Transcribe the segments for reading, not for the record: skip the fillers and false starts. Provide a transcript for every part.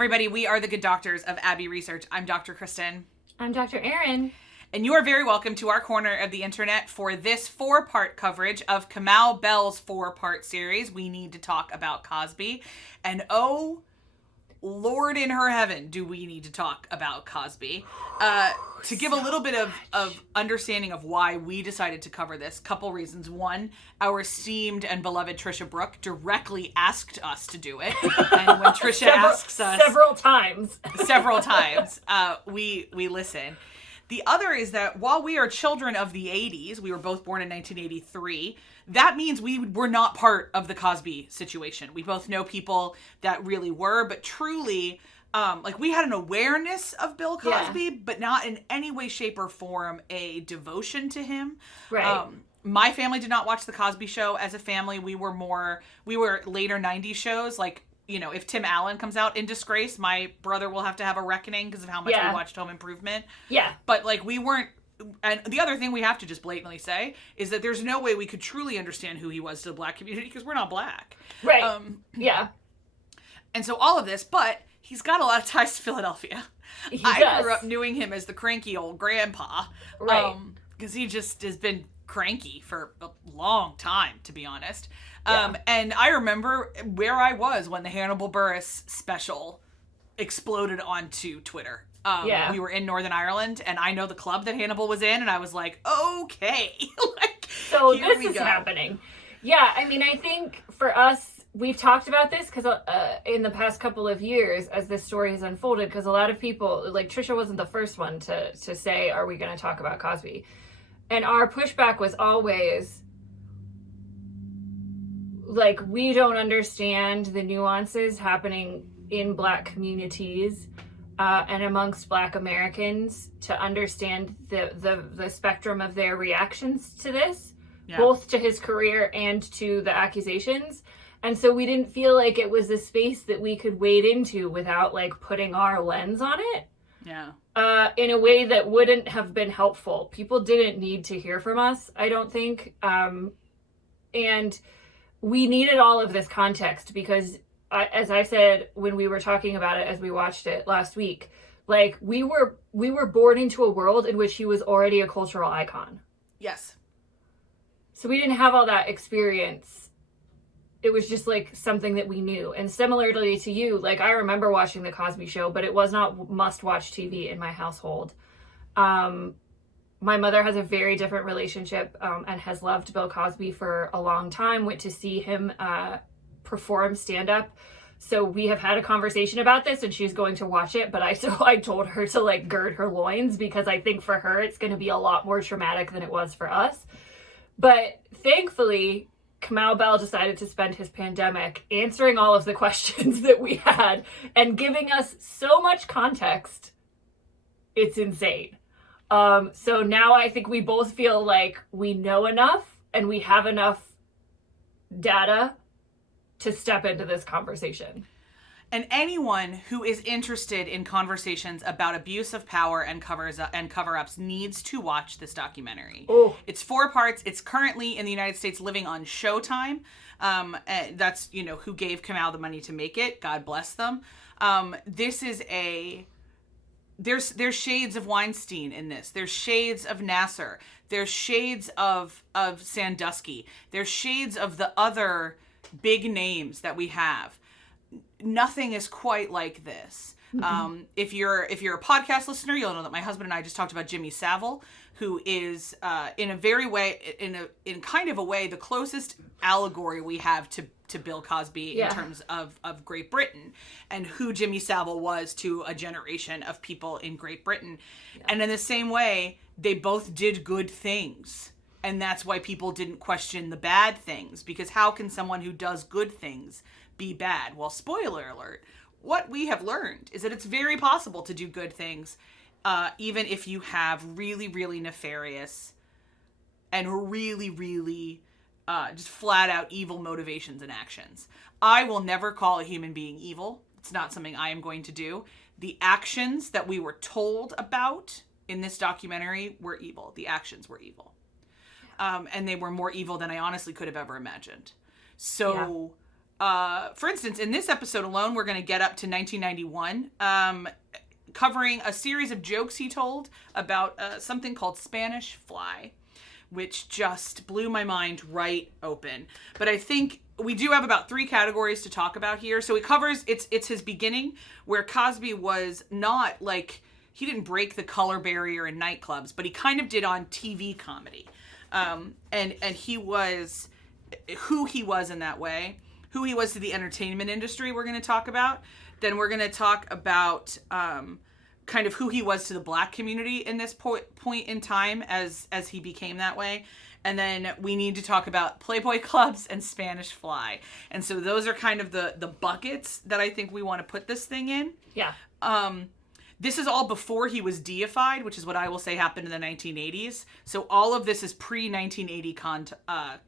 everybody. We are the Good Doctors of Abbey Research. I'm Dr. Kristen. I'm Dr. Erin. And you are very welcome to our corner of the internet for this 4-part coverage of Kamau Bell's 4-part series, We Need to Talk About Cosby. And oh, Lord in her heaven, do we need to talk about Cosby. To give a little bit of understanding of why we decided to cover this, couple reasons. One, our esteemed and beloved Trisha Brooke directly asked us to do it. And when Trisha asks us... Several times, we listen. The other is that while we are children of the 80s, we were both born in 1983, that means we were not part of the Cosby situation. We both know people that really were, but truly, we had an awareness of Bill Cosby, but not in any way, shape, or form a devotion to him. Right. My family did not watch The Cosby Show as a family. We were later 90s shows, like, you know, if Tim Allen comes out in disgrace, my brother will have to have a reckoning because of how much we watched Home Improvement. Yeah. But, like, we weren't... And the other thing we have to just blatantly say is that there's no way we could truly understand who he was to the black community because we're not black. Right. Yeah. And so all of this, but he's got a lot of ties to Philadelphia. I grew up knowing him as the cranky old grandpa. Right. Because he just has been cranky for a long time, to be honest. Yeah. And I remember where I was when the Hannibal Buress special exploded onto Twitter. We were in Northern Ireland, and I know the club that Hannibal was in, and I was like, okay. So this is happening. Yeah, I mean, I think for us, we've talked about this because in the past couple of years, as this story has unfolded, because a lot of people, like Trisha wasn't the first one to say, are we going to talk about Cosby? And our pushback was always... like, we don't understand the nuances happening in black communities and amongst black Americans to understand the spectrum of their reactions to this, both to his career and to the accusations. And so we didn't feel like it was a space that we could wade into without, like, putting our lens on it. Yeah. In a way that wouldn't have been helpful. People didn't need to hear from us, I don't think. And... we needed all of this context because, as I said when we were talking about it as we watched it last week, like, we were born into a world in which he was already a cultural icon. Yes. So we didn't have all that experience. It was just, like, something that we knew. And similarly to you, like, I remember watching The Cosby Show, but it was not must-watch TV in my household. My mother has a very different relationship and has loved Bill Cosby for a long time, went to see him perform stand-up. So we have had a conversation about this, and she's going to watch it, but I told her to, like, gird her loins because I think for her it's going to be a lot more traumatic than it was for us. But thankfully, Kamau Bell decided to spend his pandemic answering all of the questions that we had and giving us so much context. It's insane. So now I think we both feel like we know enough and we have enough data to step into this conversation. And anyone who is interested in conversations about abuse of power and cover-ups needs to watch this documentary. Oh. It's 4 parts. It's currently in the United States living on Showtime. That's, you know, who gave Kamau the money to make it. God bless them. This is There's shades of Weinstein in this. There's shades of Nassar. There's shades of Sandusky. There's shades of the other big names that we have. Nothing is quite like this. Mm-hmm. If you're a podcast listener, you'll know that my husband and I just talked about Jimmy Savile, who is in kind of a way the closest allegory we have to Bill Cosby in terms of Great Britain, and who Jimmy Savile was to a generation of people in Great Britain. Yeah. And in the same way, they both did good things. And that's why people didn't question the bad things, because how can someone who does good things be bad? Well, spoiler alert, what we have learned is that it's very possible to do good things, even if you have really, really nefarious and really, really just flat out evil motivations and actions. I will never call a human being evil. It's not something I am going to do. The actions that we were told about in this documentary were evil. The actions were evil. And they were more evil than I honestly could have ever imagined. So for instance, in this episode alone, we're going to get up to 1991, covering a series of jokes he told about something called Spanish Fly, which just blew my mind right open. But I think we do have about 3 categories to talk about here. So it covers, it's his beginning, where Cosby was not like, he didn't break the color barrier in nightclubs, but he kind of did on TV comedy. And he was who he was in that way, who he was to the entertainment industry we're going to talk about. Then we're going to talk about kind of who he was to the black community in this point in time as he became that way. And then we need to talk about Playboy clubs and Spanish Fly. And so those are kind of the buckets that I think we want to put this thing in. Yeah. This is all before he was deified, which is what I will say happened in the 1980s. So all of this is pre-1980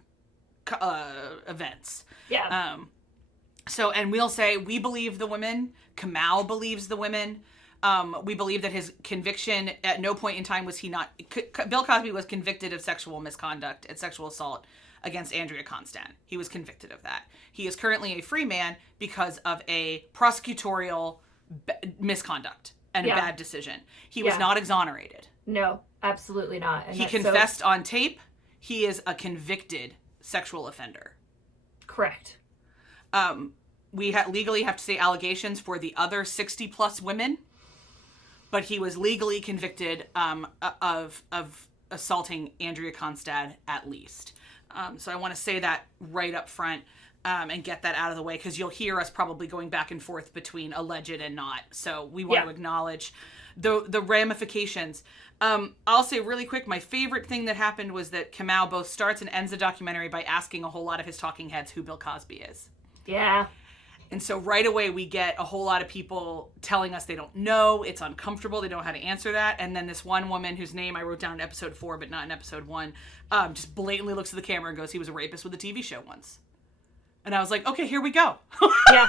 events. Yeah. And we'll say we believe the women. Kamau believes the women. We believe that his conviction at no point in time was he not... Bill Cosby was convicted of sexual misconduct and sexual assault against Andrea Constand. He was convicted of that. He is currently a free man because of a prosecutorial misconduct and a bad decision. He was not exonerated. No, absolutely not. And he confessed on tape. He is a convicted sexual offender. Correct. We legally have to say allegations for the other 60 plus women, but he was legally convicted of assaulting Andrea Constand at least. So I want to say that right up front and get that out of the way, because you'll hear us probably going back and forth between alleged and not. So we want to acknowledge the ramifications. I'll say really quick, my favorite thing that happened was that Kamau both starts and ends the documentary by asking a whole lot of his talking heads who Bill Cosby is. Yeah. And so right away we get a whole lot of people telling us they don't know, it's uncomfortable, they don't know how to answer that. And then this one woman whose name I wrote down in episode 4 but not in episode 1, just blatantly looks at the camera and goes, he was a rapist with a TV show once. And I was like, okay, here we go. Yeah.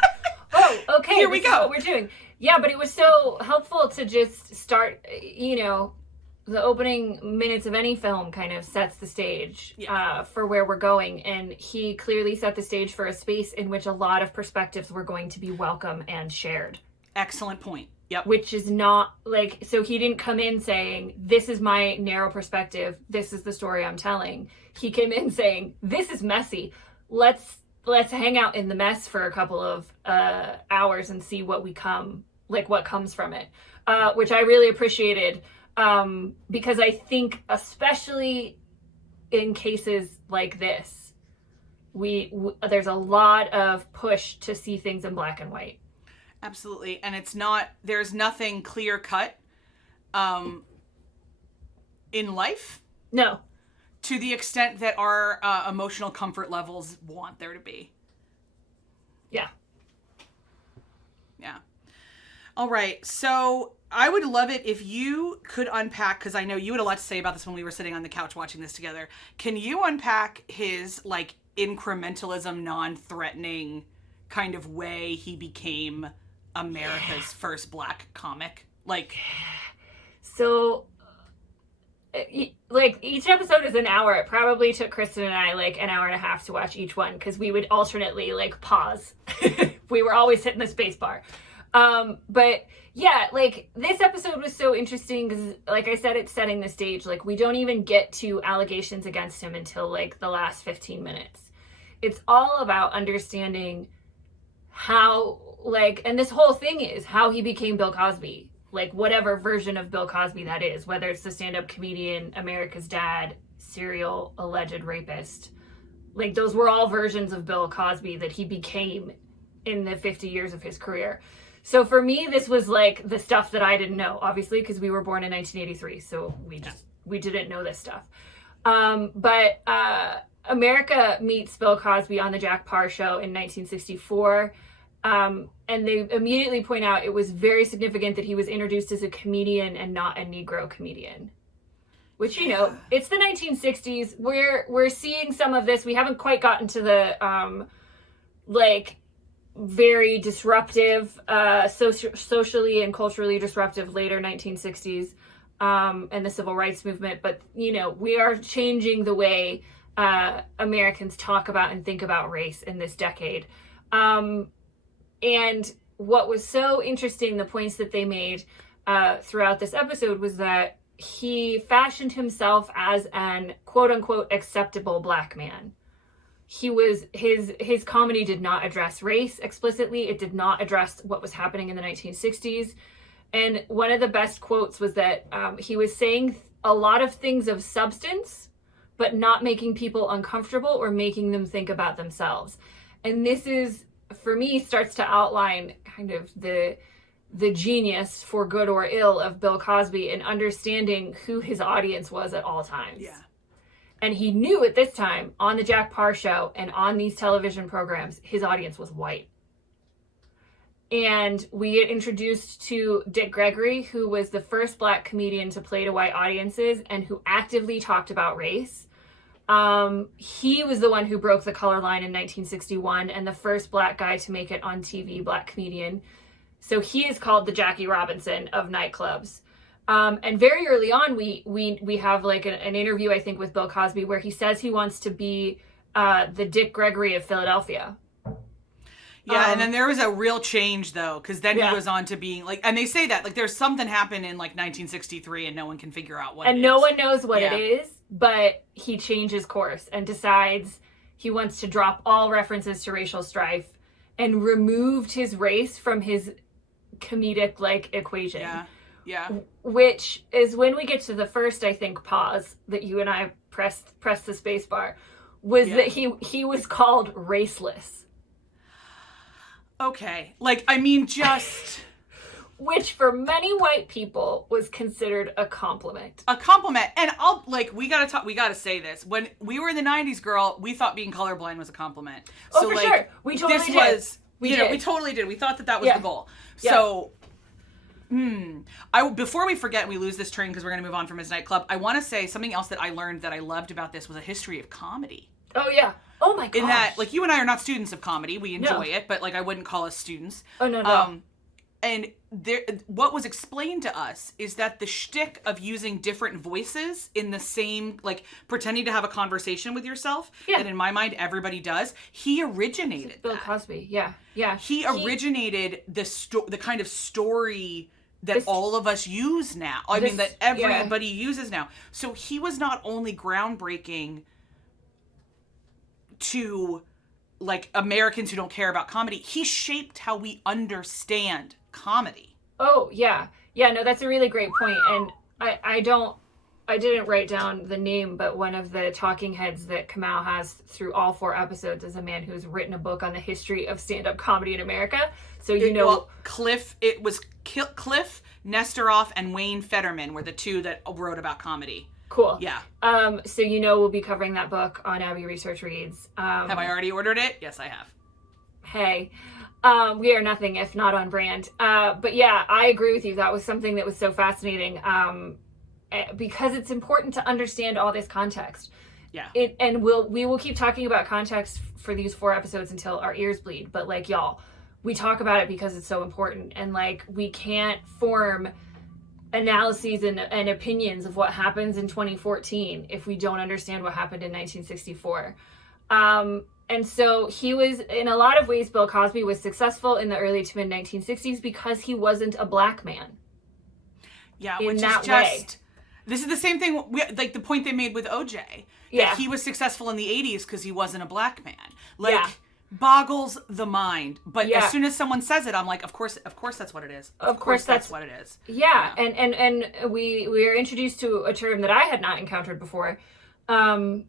Oh, okay. Here we go. Is what we're doing. Yeah, but it was so helpful to just start, the opening minutes of any film kind of sets the stage for where we're going. And he clearly set the stage for a space in which a lot of perspectives were going to be welcome and shared. Excellent point. Yep. Which is not like, so he didn't come in saying, this is my narrow perspective, this is the story I'm telling. He came in saying, this is messy. Let's hang out in the mess for a couple of hours and see what comes from it, which I really appreciated, because I think especially in cases like this, there's a lot of push to see things in black and white. Absolutely. And there's nothing clear cut in life. No. To the extent that our emotional comfort levels want there to be. Yeah. Yeah. All right. So I would love it if you could unpack, because I know you had a lot to say about this when we were sitting on the couch watching this together. Can you unpack his incrementalism, non-threatening kind of way he became America's first black comic? So... each episode is an hour. It probably took Kristen and I an hour and a half to watch each one, because we would alternately pause. We were always hitting the space bar. But yeah, this episode was so interesting because, like I said, it's setting the stage. We don't even get to allegations against him until the last 15 minutes. It's all about understanding how and this whole thing is how he became Bill Cosby. Whatever version of Bill Cosby that is, whether it's the stand-up comedian, America's dad, serial alleged rapist. Those were all versions of Bill Cosby that he became in the 50 years of his career. So for me, this was the stuff that I didn't know, obviously, because we were born in 1983, so we didn't know this stuff. But America meets Bill Cosby on the Jack Paar Show in 1964. And they immediately point out it was very significant that he was introduced as a comedian and not a Negro comedian. Which, it's the 1960s. We're seeing some of this. We haven't quite gotten to the, very disruptive, socially and culturally disruptive later 1960s, and the civil rights movement. But, we are changing the way Americans talk about and think about race in this decade. And what was so interesting, the points that they made throughout this episode, was that he fashioned himself as an quote unquote acceptable black man. He was his comedy did not address race explicitly. It did not address what was happening in the 1960s. And one of the best quotes was that he was saying a lot of things of substance, but not making people uncomfortable or making them think about themselves. And this is, for me, starts to outline kind of the genius, for good or ill, of Bill Cosby in understanding who his audience was at all times. Yeah. And he knew at this time, on the Jack Paar show and on these television programs, his audience was white. And we get introduced to Dick Gregory, who was the first black comedian to play to white audiences and who actively talked about race. He was the one who broke the color line in 1961 and the first black guy to make it on TV, black comedian. So he is called the Jackie Robinson of nightclubs. And very early on, we have like an interview, I think, with Bill Cosby where he says he wants to be the Dick Gregory of Philadelphia. Yeah, and then there was a real change, though, because then Yeah. he goes on to being, like, and they say that, like, there's something happened in, like, 1963, and no one can figure out what it And is. no one knows what Yeah. it is, but he changes course and decides he wants to drop all references to racial strife and removed his race from his comedic, like, equation. Yeah, yeah. Which is when we get to the first, I think, pause that you and I pressed the space bar, was Yeah. that he was called raceless. Okay. Like, I mean, just... Which for many white people was considered a compliment. a compliment. And I'll, like, we gotta say this. When we were in the 90s, girl, we thought being colorblind was a compliment. Oh, So, for like, sure. We totally this did. was, We you know, did. we totally did. We thought that was Yeah. the goal. Yeah. So, before we forget and we lose this train because we're going to move on from his nightclub, I want to say something else that I learned that I loved about this was a history of comedy. Oh, yeah. Oh, my gosh. In that, like, you and I are not students of comedy. We enjoy No. it, but, like, I wouldn't call us students. Oh, no. And what was explained to us is that the shtick of using different voices in the same, like, pretending to have a conversation with yourself, Yeah. that in my mind everybody does, he originated Bill that. Cosby, yeah. Yeah. He originated the kind of story that This- all of us use now. I this- mean, that everybody uses now. So he was not only groundbreaking to, like, Americans who don't care about comedy, he shaped how we understand comedy. Oh, yeah. Yeah, no, that's a really great point. And I didn't write down the name, but one of the talking heads that Kamau has through all 4 episodes is a man who's written a book on the history of stand-up comedy in America. So, Well, Cliff Nestoroff and Wayne Fetterman were the two that wrote about comedy. cool. Yeah. So, we'll be covering that book on Abby Research Reads. Have I already ordered it? Yes, I have. Hey, we are nothing if not on brand. But yeah, I agree with you. That was something that was so fascinating. Because it's important to understand all this context. Yeah. We will keep talking about context for these 4 episodes until our ears bleed. But like, y'all, we talk about it because it's so important. And like, we can't form analyses and opinions of what happens in 2014 if we don't understand what happened in 1964. And so he was, in a lot of ways, Bill Cosby was successful in the early to mid 1960s because he wasn't a black man. Yeah, In which that is way. just... This is the same thing, like the point they made with OJ. That Yeah. he was successful in the 80s because he wasn't a black man. Like, Yeah. boggles the mind. But Yeah. as soon as someone says it, I'm like, of course that's what it is. Of course that's that's what it is. Yeah, and we are introduced to a term that I had not encountered before, that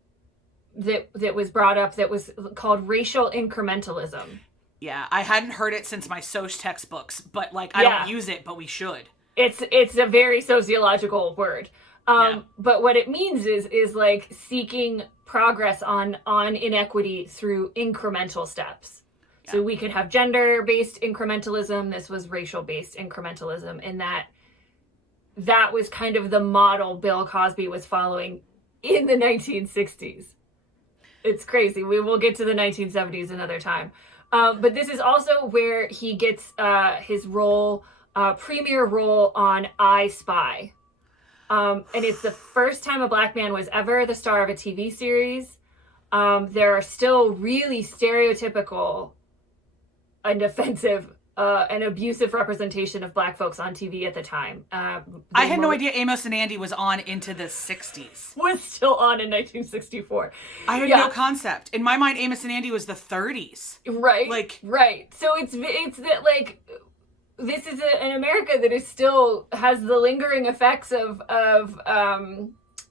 was brought up, that was called racial incrementalism. Yeah, I hadn't heard it since my Soc textbooks, but like I Yeah. don't use it, but we should. It's a very sociological word. But what it means is like seeking progress on inequity through incremental steps. Yeah. So we could have gender-based incrementalism. This was racial-based incrementalism, in that was kind of the model Bill Cosby was following in the 1960s. It's crazy. We will get to the 1970s another time. But this is also where he gets his premier role on I Spy. And it's the first time a black man was ever the star of a TV series. There are still really stereotypical an offensive, an abusive representation of black folks on TV at the time. I had no idea Amos and Andy was on into the 60s. Was still on in 1964. I had no concept. In my mind, Amos and Andy was the 30s. Right. Like, right. So it's that, like, this is an America that is still has the lingering effects of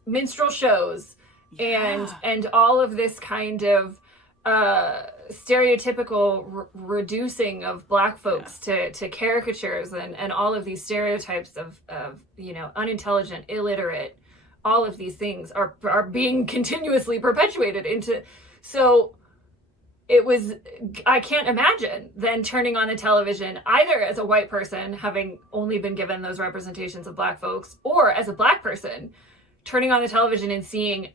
minstrel shows and all of this kind of stereotypical reducing of black folks to caricatures and all of these stereotypes of unintelligent, illiterate, all of these things are being continuously perpetuated into. So it was, I can't imagine then turning on the television either as a white person having only been given those representations of black folks, or as a black person turning on the television and seeing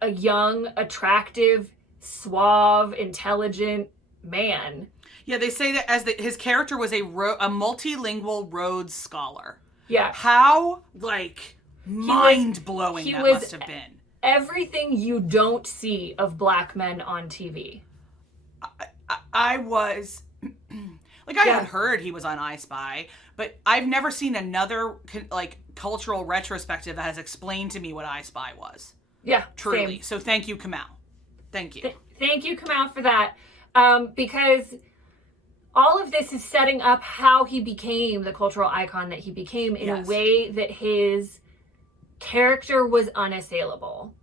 a young, attractive, suave, intelligent man. Yeah, they say that his character was a multilingual Rhodes Scholar. Yeah. How, like, mind-blowing that must have been. Everything you don't see of black men on TV. I was... Like, I had heard he was on I Spy, but I've never seen another, like, cultural retrospective that has explained to me what I Spy was. Yeah, truly. Same. So thank you, Kamau. Thank you. Thank you, Kamau, for that. Because all of this is setting up how he became the cultural icon that he became in a way that his character was unassailable.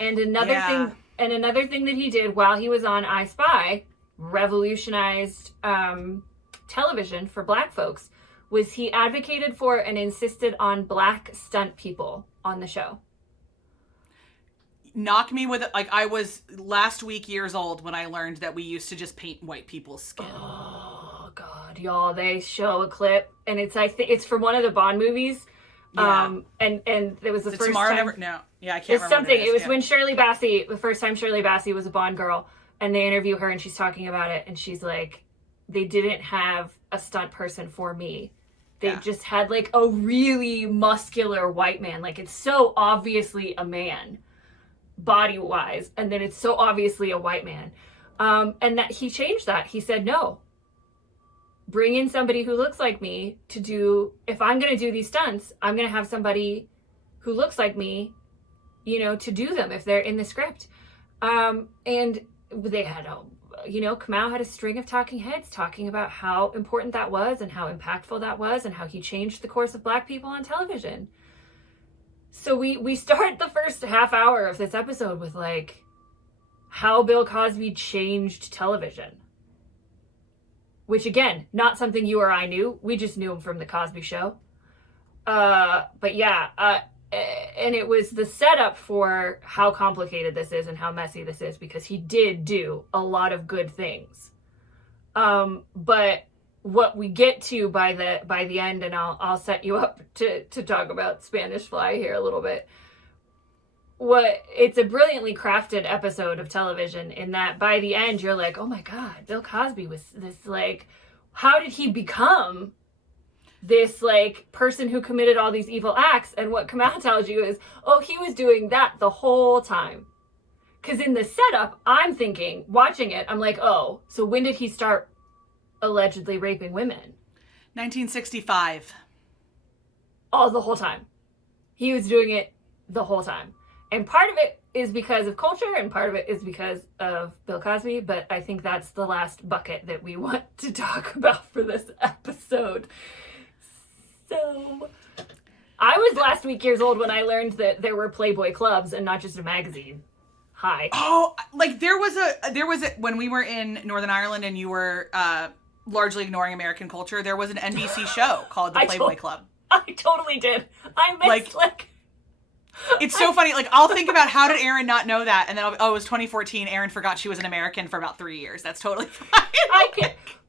And another thing that he did while he was on I Spy, revolutionized television for black folks, was he advocated for and insisted on black stunt people on the show. Knock me with it. Like, I was last week years old when I learned that we used to just paint white people's skin. Oh God, y'all! They show a clip, and it's from one of the Bond movies. Yeah. And it was the first Tomorrow time. I can't remember. It's something. It was when Shirley Bassey, the first time Shirley Bassey was a Bond girl, and they interview her, and she's talking about it, and she's like, "They didn't have a stunt person for me. They just had like a really muscular white man. Like, it's so obviously a man, body-wise, and then it's so obviously a white man." And that he changed that. He said, no, bring in somebody who looks like me to do, if I'm going to do these stunts, I'm going to have somebody who looks like me, to do them if they're in the script. And they had Kamau had a string of talking heads talking about how important that was and how impactful that was and how he changed the course of black people on television. So we start the first half hour of this episode with, like, how Bill Cosby changed television. Which, again, not something you or I knew. We just knew him from The Cosby Show. But yeah, and it was the setup for how complicated this is and how messy this is, because he did do a lot of good things. But what we get to by the end, and I'll set you up to talk about Spanish Fly here a little bit. It's a brilliantly crafted episode of television in that by the end you're like, oh my God, Bill Cosby was this, like, how did he become this, like, person who committed all these evil acts? And what Kamau tells you is, oh, he was doing that the whole time. Because in the setup, I'm thinking, watching it, I'm like, oh, so when did he start allegedly raping women? 1965. Oh, the whole time. He was doing it the whole time. And part of it is because of culture, and part of it is because of Bill Cosby, but I think that's the last bucket that we want to talk about for this episode. So, I was last week years old when I learned that there were Playboy clubs and not just a magazine. Hi. Oh, like there was a when we were in Northern Ireland and you were largely ignoring American culture, there was an NBC show called the Playboy Club. I totally did. I missed, like it's so funny. Like, I'll think about how did Aaron not know that, and then it was 2014. Aaron forgot she was an American for about 3 years. That's totally fine.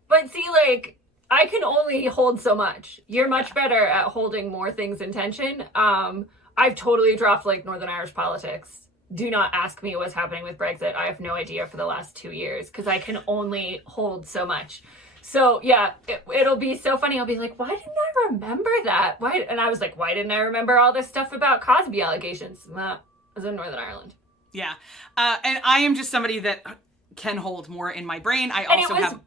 But see, like, I can only hold so much. You're much better at holding more things in tension. I've totally dropped, like, Northern Irish politics. Do not ask me what's happening with Brexit. I have no idea for the last 2 years because I can only hold so much. So, yeah, it'll be so funny. I'll be like, why didn't I remember that? And I was like, why didn't I remember all this stuff about Cosby allegations? I was in Northern Ireland. Yeah. And I am just somebody that can hold more in my brain. I also have...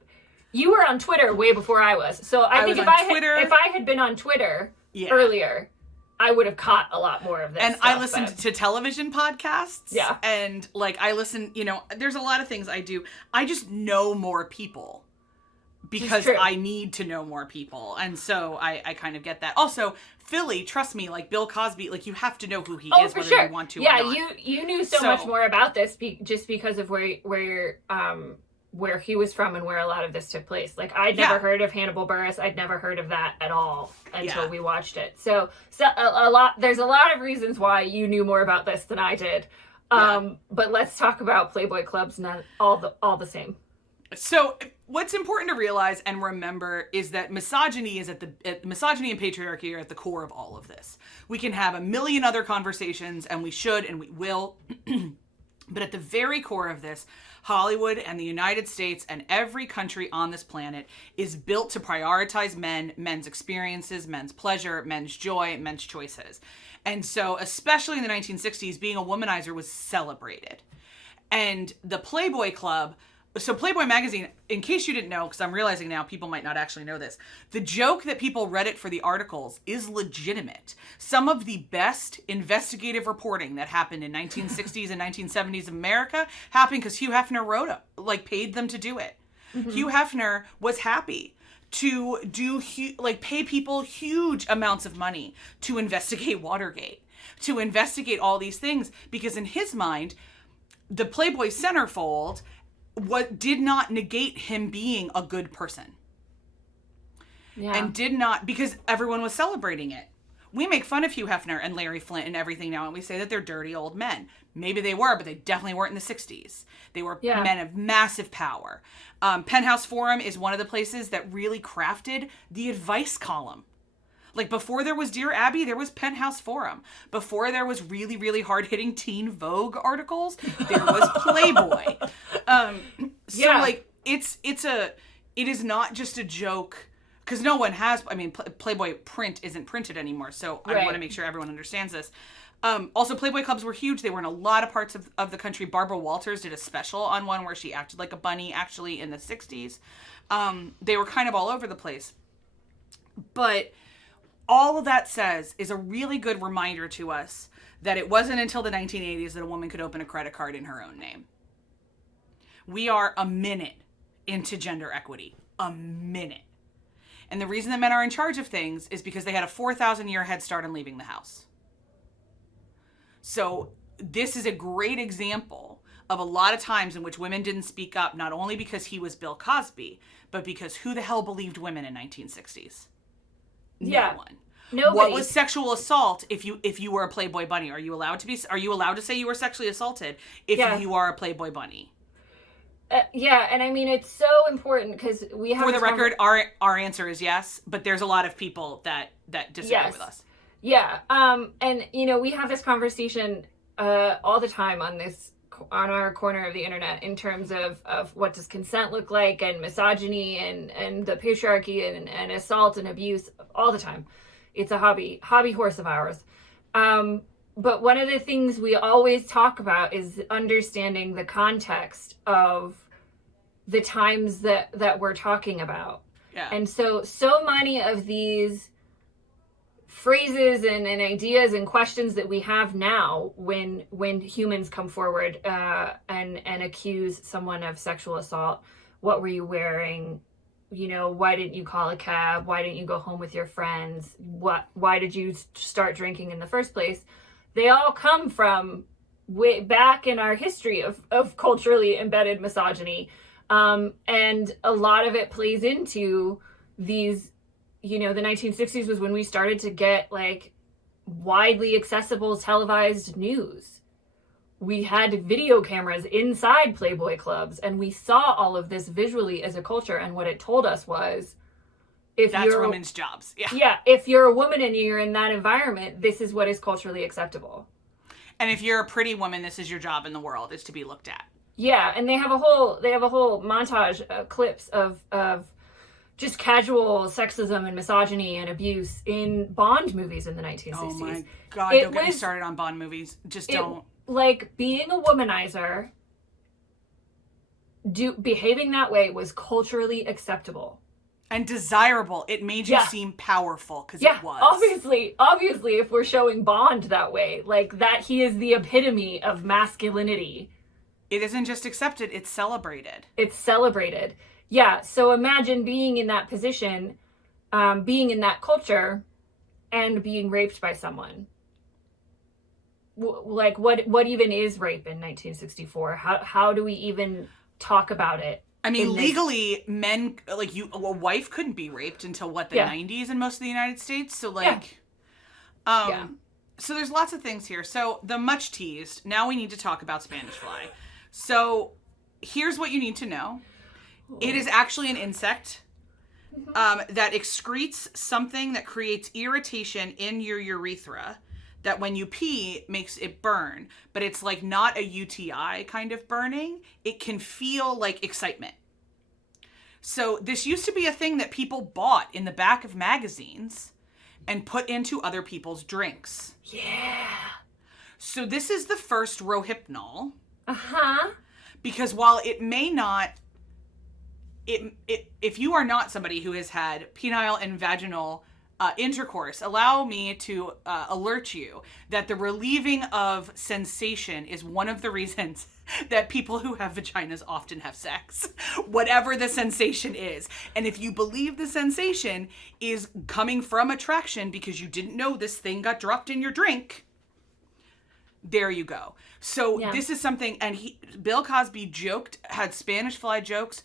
You were on Twitter way before I was. So I think if I had been on Twitter earlier, I would have caught a lot more of this. And I listened to television podcasts. Yeah. And like I listen, there's a lot of things I do. I just know more people because I need to know more people. And so I kind of get that. Also, Philly, trust me, like Bill Cosby, like you have to know who he is whether you want to or not. Yeah, you knew so much more about this just because of where he was from and where a lot of this took place. Like I'd never heard of Hannibal Buress. I'd never heard of that at all until we watched it. So there's a lot of reasons why you knew more about this than I did. But let's talk about Playboy clubs, not all the same. So what's important to realize and remember is that misogyny and patriarchy are at the core of all of this. We can have a million other conversations, and we should and we will. But at the very core of this, Hollywood and the United States and every country on this planet is built to prioritize men's experiences, men's pleasure, men's joy, men's choices. And so, especially in the 1960s, being a womanizer was celebrated. And the Playboy Club, so Playboy magazine, in case you didn't know, because I'm realizing now people might not actually know this, the joke that people read it for the articles is legitimate. Some of the best investigative reporting that happened in 1960s and 1970s America happened because Hugh Hefner paid them to do it. Mm-hmm. Hugh Hefner was happy to pay people huge amounts of money to investigate Watergate, to investigate all these things, because in his mind, the Playboy centerfold did not negate him being a good person. Yeah. And did not, because everyone was celebrating it. We make fun of Hugh Hefner and Larry Flint and everything now, and we say that they're dirty old men. Maybe they were, but they definitely weren't in the 60s. They were men of massive power. Penthouse Forum is one of the places that really crafted the advice column. Like, before there was Dear Abby, there was Penthouse Forum. Before there was really, really hard-hitting Teen Vogue articles, there was Playboy. It is not just a joke, because no one has, Playboy print isn't printed anymore, so I want to make sure everyone understands this. Also, Playboy clubs were huge. They were in a lot of parts of the country. Barbara Walters did a special on one where she acted like a bunny, actually, in the 60s. They were kind of all over the place. But all of that says is a really good reminder to us that it wasn't until the 1980s that a woman could open a credit card in her own name. We are a minute into gender equity. A minute. And the reason that men are in charge of things is because they had a 4,000-year head start on leaving the house. So this is a great example of a lot of times in which women didn't speak up, not only because he was Bill Cosby, but because who the hell believed women in 1960s? No one. Nobody. What was sexual assault if you were a Playboy bunny? Are you allowed to say you were sexually assaulted if you are a Playboy bunny? And I mean, it's so important because we have... For the record, our answer is yes, but there's a lot of people that disagree with us. Yeah. And, we have this conversation all the time on our corner of the internet in terms of what does consent look like, and misogyny and the patriarchy and assault and abuse all the time. It's a hobby horse of ours. But one of the things we always talk about is understanding the context of the times that we're talking about. Yeah. And so many of these phrases and ideas and questions that we have now when humans come forward and accuse someone of sexual assault. What were you wearing? Why didn't you call a cab? Why didn't you go home with your friends? Why did you start drinking in the first place? They all come from way back in our history of culturally embedded misogyny. And a lot of it plays into these, the 1960s was when we started to get widely accessible televised news. We had video cameras inside Playboy clubs, and we saw all of this visually as a culture. And what it told us was, that's women's jobs. Yeah. Yeah. If you're a woman and you're in that environment, this is what is culturally acceptable. And if you're a pretty woman, this is your job in the world, is to be looked at. Yeah. And they have a whole montage clips of just casual sexism and misogyny and abuse in Bond movies in the 1960s. Oh my God. Don't get me started on Bond movies. Just don't. Being a womanizer behaving that way was culturally acceptable. And desirable. It made you seem powerful, because it was. Obviously, if we're showing Bond that way, like that he is the epitome of masculinity. It isn't just accepted, it's celebrated. It's celebrated. Yeah, so imagine being in that position, being in that culture, and being raped by someone. Like, what even is rape in 1964? How do we even talk about it? I mean, legally, men, like, a wife couldn't be raped until, the 90s in most of the United States? So, like, so there's lots of things here. So, the much teased, now we need to talk about Spanish fly. So, here's what you need to know. It is actually an insect that excretes something that creates irritation in your urethra that when you pee makes it burn. But it's like not a UTI kind of burning. It can feel like excitement. So this used to be a thing that people bought in the back of magazines and put into other people's drinks. Yeah. So this is the first Rohypnol. Uh-huh. Because while it may not... if you are not somebody who has had penile and vaginal intercourse, allow me to alert you that the relieving of sensation is one of the reasons that people who have vaginas often have sex, whatever the sensation is. And if you believe the sensation is coming from attraction because you didn't know this thing got dropped in your drink, there you go. So this is something, and Bill Cosby had Spanish fly jokes,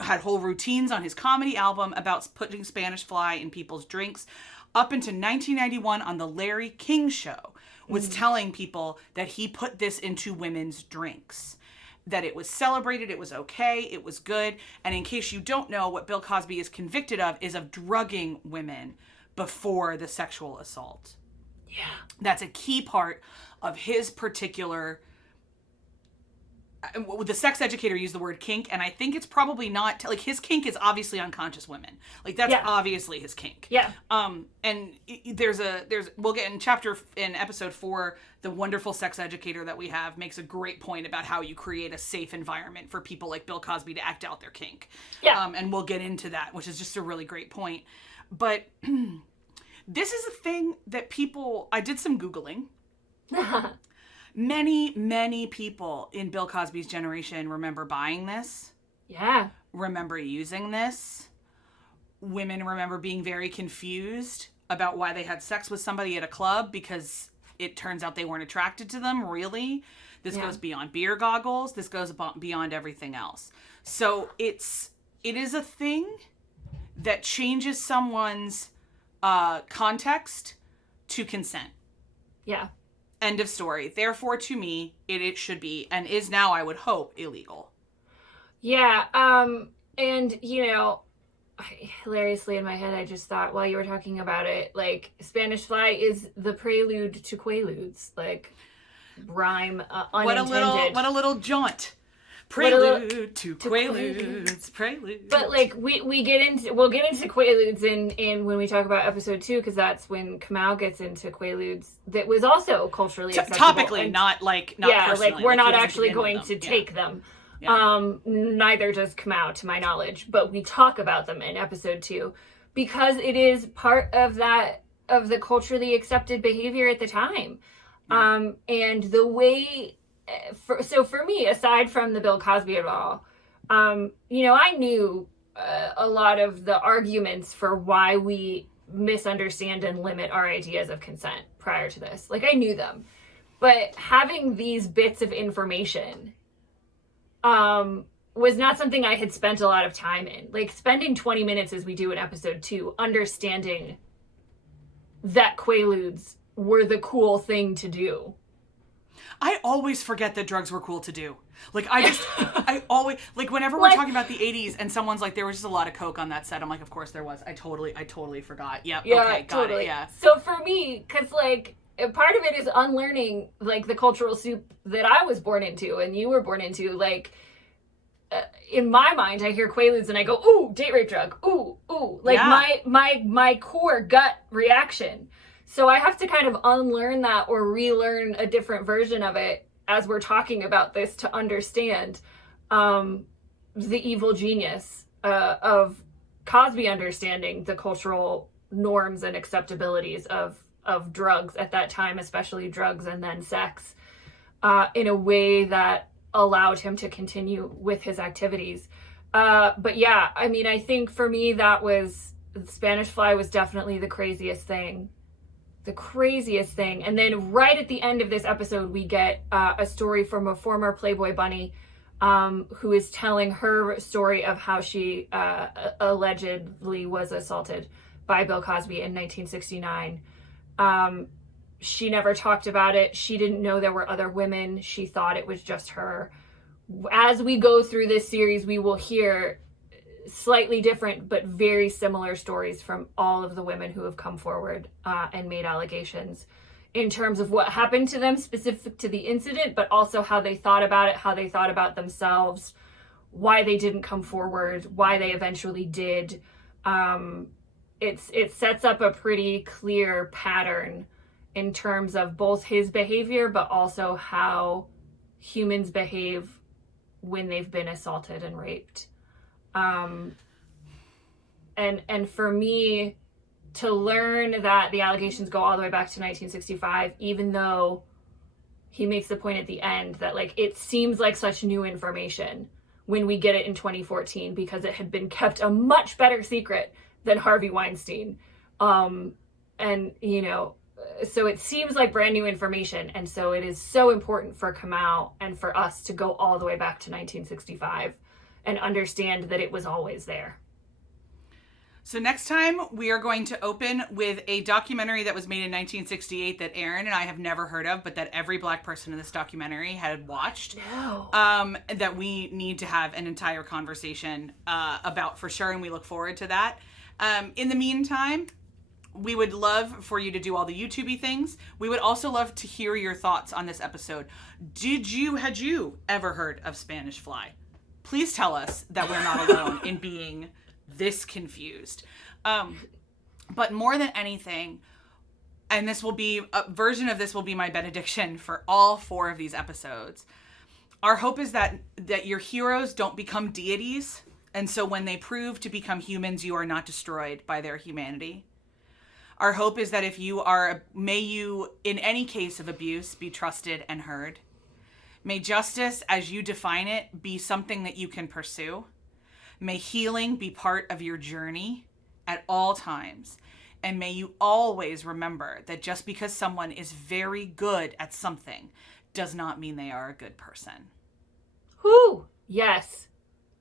had whole routines on his comedy album about putting Spanish fly in people's drinks. Up until 1991 on the Larry King Show was telling people that he put this into women's drinks. That it was celebrated, it was okay, it was good. And in case you don't know, what Bill Cosby is convicted of is of drugging women before the sexual assault. Yeah. That's a key part of his particular... the sex educator used the word kink, and I think it's probably not... like, his kink is obviously unconscious women. Like, that's obviously his kink. Yeah. And we'll get in episode 4, the wonderful sex educator that we have makes a great point about how you create a safe environment for people like Bill Cosby to act out their kink. Yeah. And we'll get into that, which is just a really great point. But this is a thing that people... I did some Googling. Many, many people in Bill Cosby's generation remember buying this. Yeah. Remember using this. Women remember being very confused about why they had sex with somebody at a club because it turns out they weren't attracted to them, really. This goes beyond beer goggles. This goes beyond everything else. So it is a thing that changes someone's context to consent. Yeah. End of story. Therefore, to me, it should be, and is now, I would hope, illegal. Yeah, and, hilariously in my head, I just thought, while you were talking about it, like, Spanish fly is the prelude to Quaaludes. Like, rhyme, unintended. What a little jaunt. Prelude to Quaaludes. Prelude. But like we'll get into Quaaludes in when we talk about episode 2, because that's when Kamau gets into Quaaludes. That was also culturally acceptable. Topically, not personally. Like we're not actually going to take them. Yeah. Neither does Kamau, to my knowledge, but we talk about them in episode 2 because it is part of the culturally accepted behavior at the time. And the way. For me, aside from the Bill Cosby at all, I knew a lot of the arguments for why we misunderstand and limit our ideas of consent prior to this. Like, I knew them. But having these bits of information was not something I had spent a lot of time in. Like, spending 20 minutes, as we do in episode 2, understanding that Quaaludes were the cool thing to do. I always forget that drugs were cool to do. Like, I always, like, whenever we're talking about the 80s and someone's like, there was just a lot of coke on that set, I'm like, of course there was. I totally forgot. Yep. Yeah, okay, got it, yeah. So for me, because, like, part of it is unlearning, like, the cultural soup that I was born into and you were born into. Like, in my mind, I hear Quaaludes and I go, ooh, date rape drug. Ooh. Like, my core gut reaction. So I have to kind of unlearn that or relearn a different version of it as we're talking about this to understand the evil genius of Cosby understanding the cultural norms and acceptabilities of drugs at that time, especially drugs and then sex, in a way that allowed him to continue with his activities. But yeah, I mean, I think for me, that was, Spanish Fly was definitely the craziest thing. The craziest thing. And then right at the end of this episode, we get a story from a former Playboy bunny who is telling her story of how she allegedly was assaulted by Bill Cosby in 1969. She never talked about it. She didn't know there were other women. She thought it was just her. As we go through this series, we will hear slightly different but very similar stories from all of the women who have come forward and made allegations in terms of what happened to them specific to the incident, but also how they thought about it, how they thought about themselves, why they didn't come forward, why they eventually did. It sets up a pretty clear pattern in terms of both his behavior, but also how humans behave when they've been assaulted and raped. And for me to learn that the allegations go all the way back to 1965, even though he makes the point at the end that like it seems like such new information when we get it in 2014 because it had been kept a much better secret than Harvey Weinstein. And you know, so it seems like brand new information, and so it is so important for Kamau and for us to go all the way back to 1965 and understand that it was always there. So next time we are going to open with a documentary that was made in 1968 that Aaron and I have never heard of, but that every Black person in this documentary had watched. No. That we need to have an entire conversation about for sure, and we look forward to that. In the meantime, we would love for you to do all the YouTube-y things. We would also love to hear your thoughts on this episode. Had you ever heard of Spanish Fly? Please tell us that we're not alone in being this confused. But more than anything, and this will be, a version of this will be my benediction for all 4 of these episodes. Our hope is that your heroes don't become deities, and so when they prove to become humans, you are not destroyed by their humanity. Our hope is that may you, in any case of abuse, be trusted and heard. May justice, as you define it, be something that you can pursue. May healing be part of your journey at all times. And may you always remember that just because someone is very good at something does not mean they are a good person. Whew! Yes.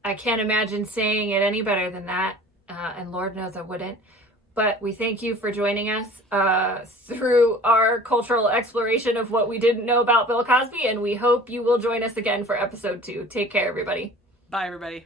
I can't imagine saying it any better than that. And Lord knows I wouldn't. But we thank you for joining us through our cultural exploration of what we didn't know about Bill Cosby, and we hope you will join us again for episode 2. Take care, everybody. Bye, everybody.